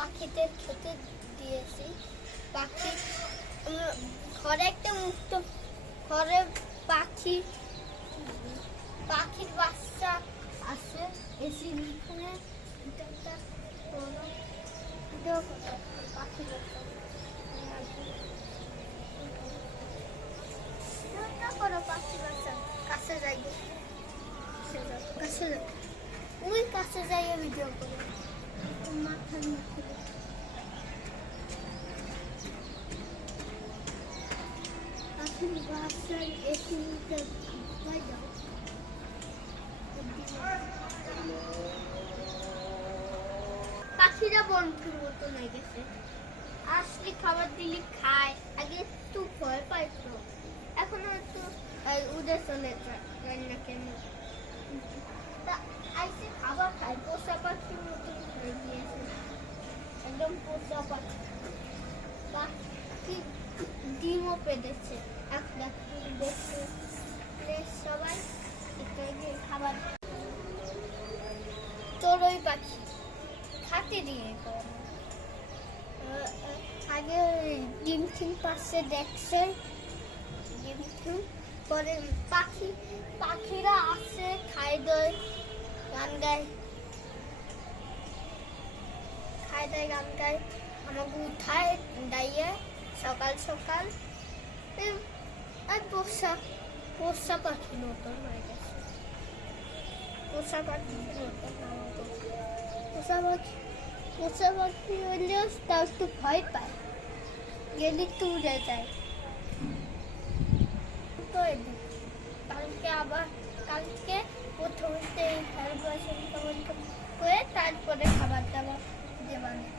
পাখিদের খেতে দিয়েছি। পাখি ঘরে একটা মুক্ত ঘরে পাখি, পাখির বাচ্চা আছে। এসি এখানে পাখির বাচ্চা করো পাখির বাচ্চা কাছে যাই কাছে কাছে ওই কাছে যাই ভিডিও করো পাখির বন্ধুর মতো হয়ে গেছে। আসলে খাবার দিলে খায় আগে একটু ভয় পাইতো। এখন আহ, উড়ে চলে যায় না কেন আইসে খাবার খায় পোষা পাখির মতো একদম পোষা পাখি পাখি ডিমও পেতেছে। একটা দেখতে। সবাই গিয়ে খাবার তোর ওই পাখি খাতে দিয়ে আগে ডিম টিম পাশে দেখছে। ডিম টিম পরে পাখি, পাখিরা আসে খাই দেয় গান গায়। খাই দেয় গান গায়। আমাকে উঠায় দাইয়ে সকাল সকাল আর পোষা পোষা পাখি মতন হয়ে গেছে। পোষা পাখি পোষা পাখি পোষা পাখি হলেও তাও একটু ভয় পায়। গেলে একটু উড়ে যায়। তো। কালকে আবার, কালকে প্রথমে করে তারপরে খাবার দাবার ではね。